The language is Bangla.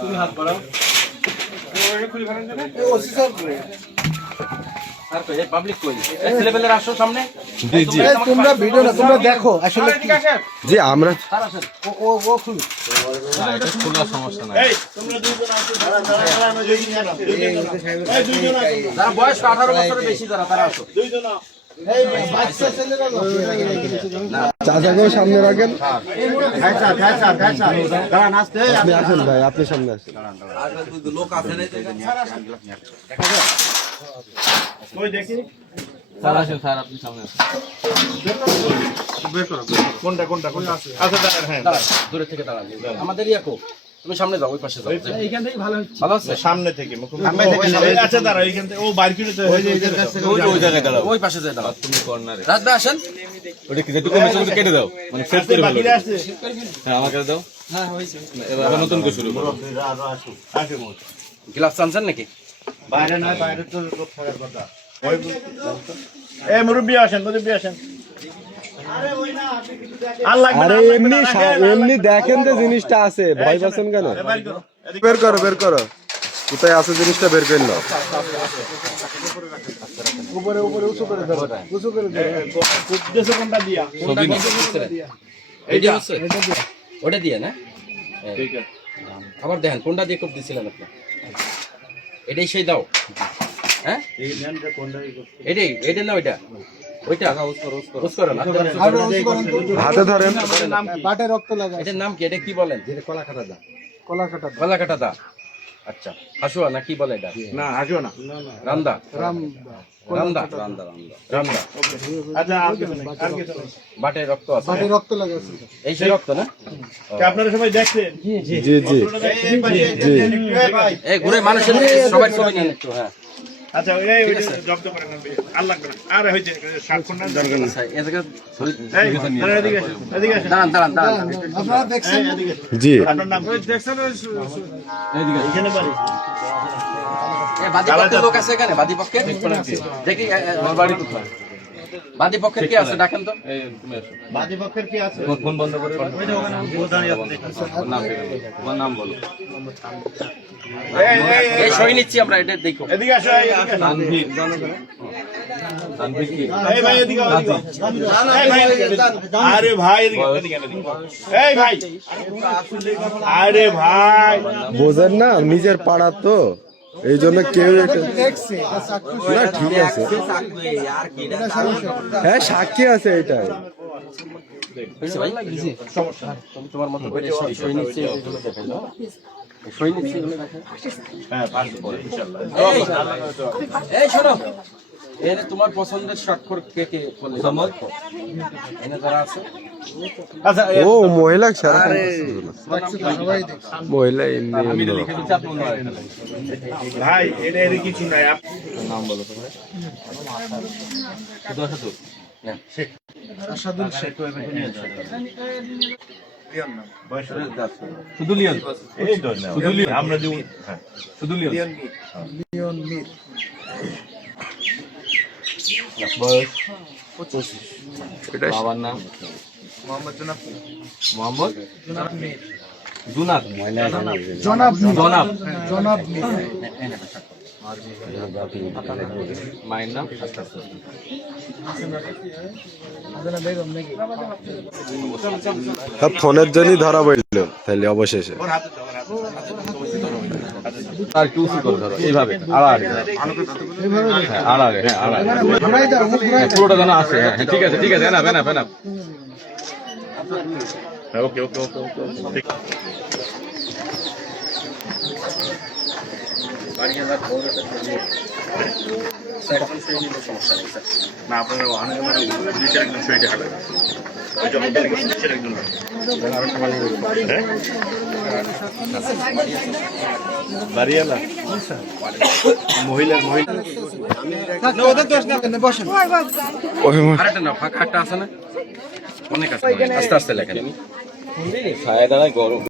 তুমি হাত বাড়াও। পাবলিক কই ছেলেপেলের আসো সামনে। জি জি তোমরা ভিডিও না তোমরা দেখো আসলে জি আমরা ও খুব এটা খোলা সমস্যা নাই। এই তোমরা দুইজন আসো যারা যারা বয়স 18 বছরের বেশি তারা আসো। দুইজন এই বাচ্চা ছেলেরা চাচাকেও সামনে রাখেন। দাঁড়ান আসতে আপনি আসেন ভাই, আপনি সামনে আসেন। লোক আছে না কই দেখি স্যার আসেন, স্যার আপনি সামনে আসেন। কোনটা আছে আচ্ছা দাঁড়ান হ্যাঁ দূরে থেকে দাঁড়ান। আমাদের ইয়াকো তুমি সামনে যাও, ওই পাশে যাও। এইখান থেকে ভালো হচ্ছে। ভালো আছে? সামনে থেকে আচ্ছা দাঁড়াও এইখান থেকে ও বাইর করে তো ওই জায়গায় দাঁড়াও, ওই পাশে যাও দাঁড়াও। তুমি কর্নারে রাজবা আসেন। ওটা কি যেটুকু হয়েছে ওটা কেটে দাও, মানে সেট করে বাকি ফেলো। আছে হ্যাঁ আমাকে দাও। হ্যাঁ হয়েছে, এবার নতুন করে শুরু করো। গ্লাস আনছেন নাকি? বাইরে না, বাইরে তো লোক থাকার কথা। এই মুরব্বি আসেন আর লাগবে না, আরে আর লাগবে এমনি না, এমনি দেখেন যে জিনিসটা আছে, ভয় পাচ্ছেন কেন? বাইর করো। এদিকে বের করো কোথায় আছে জিনিসটা, বের করে নাও। উপরে উঁচু করে ধরো উঁচু করে ধরো দেশে কোনটা দিয়া ছবি না এইটা হচ্ছে ওটা দিয়ে না। ঠিক আছে আবার দেখেন কোনটা দিয়ে কোপ দিছিলেন আপনি? এটাই সেই দাও। হ্যাঁ এই ল্যান্ডে কোনটা এটা না ওইটা উস করো না। আর উঁচু করেন তো। হাতে ধরেন। নাম কি পাটে রক্ত লাগা এটার নাম কি? এটা কি বলেন? কলা কাটা গলা কাটা দা। আচ্ছা হাসুয়া না কি বলে এটা? না আসো না রান্দা রাম রান্দা আচ্ছা আর কিছু নেই বাটে রক্ত আছে। পাটে রক্ত লাগা এই সেই রক্ত না? কি আপনারা সবাই দেখছেন জি জি জি ভাই এই ঘুরে মানুষের সবাই ছবি নেন একটু। হ্যাঁ আচ্ছা এই জব্দ করেন আল্লাহ করে আর হইছে সাক্ষণ না দরকার না এ থেকে এই এদিকে আসেন দাঁড়ান আপনারা দেখছেন এদিকে জি আপনার নাম কি দেখছেন এখানে বাড়ি এই বাদীপক্ষের লোক আছে এখানে? বাদীপক্ষের দেখি বাড়ি কোথায়? বাদীপক্ষের কি আছে ডাকেন তো। বাদীপক্ষের কি আছে ফোন বন্ধ করে নাম বলো। এই সই নিচ্ছি আমরা, এটা দেখো। এদিকে আসো তানভীর কি? এই ভাই এদিকে এই ভাই আরে ভাই এদিকে এই ভাই আরে ভাই বোঝেন না, নিজের পাড়া তো এই জন্য কেউ দেখছে এটা চাক্ষুষ না, ঠিক আছে। হ্যাঁ সাক্ষী আছে এটাই। হয়েছে ভাই? সমস্যা তুমি তোমার মতো করে সই নিচ্ছি, এগুলো দেখে যাও। সই নিচ্ছি এগুলো দেখে। হ্যাঁ পাস করে ইনশাআল্লাহ এই শোনো, এর তোমার পছন্দের স্বাক্ষর কে কে বলে? এনে যারা আছে আচ্ছা ও মহিলা সারা মহিলা এমনি আমি লিখে দিচ্ছি, আপনি অন্য আরেকটা লিখেন। ভাই এটা এর কিছু নাই নাম বলো তো ভাই। শুধু হ্যাঁ আসাদুল শেখ শুধু লিয়ন, এই তো না শুধু লিয়ন, আমরা দিব হ্যাঁ শুধু লিয়ন। লিওন মির বয়স 25 এটা বাবার নাম মোহাম্মদ জনাব মোহাম্মদ মির জুনাদ জনাব মির জনাব জনাব মির মায়ের নাম আদনা বেগম নাকি সব ফোনের জন্যই ধরা পড়লো তাহলে অবশেষে। আর কি উঁচু করে ধরো এইভাবে আড়াআড়ি। হ্যাঁ আড়াআড়ি, হ্যাঁ আড়াআড়ি। ঘুরাই দাও মুখ ঘুরাই দাও পুরোটা জানা আছে। হ্যাঁ ঠিক আছে ঠিক আছে, না ওকে না আপনারা অনেক পুলিশের একজন সই দেখাবেন ওই যখন পুলিশের একজন বাড়িওয়ালা মহিলার না ওদের দোষ না বসেন আরেকটা না, ফাঁকা একটা আছে না? অনেক আছে, আস্তে আস্তে লেখেন। ছায়া দাঁড়ায় গরম।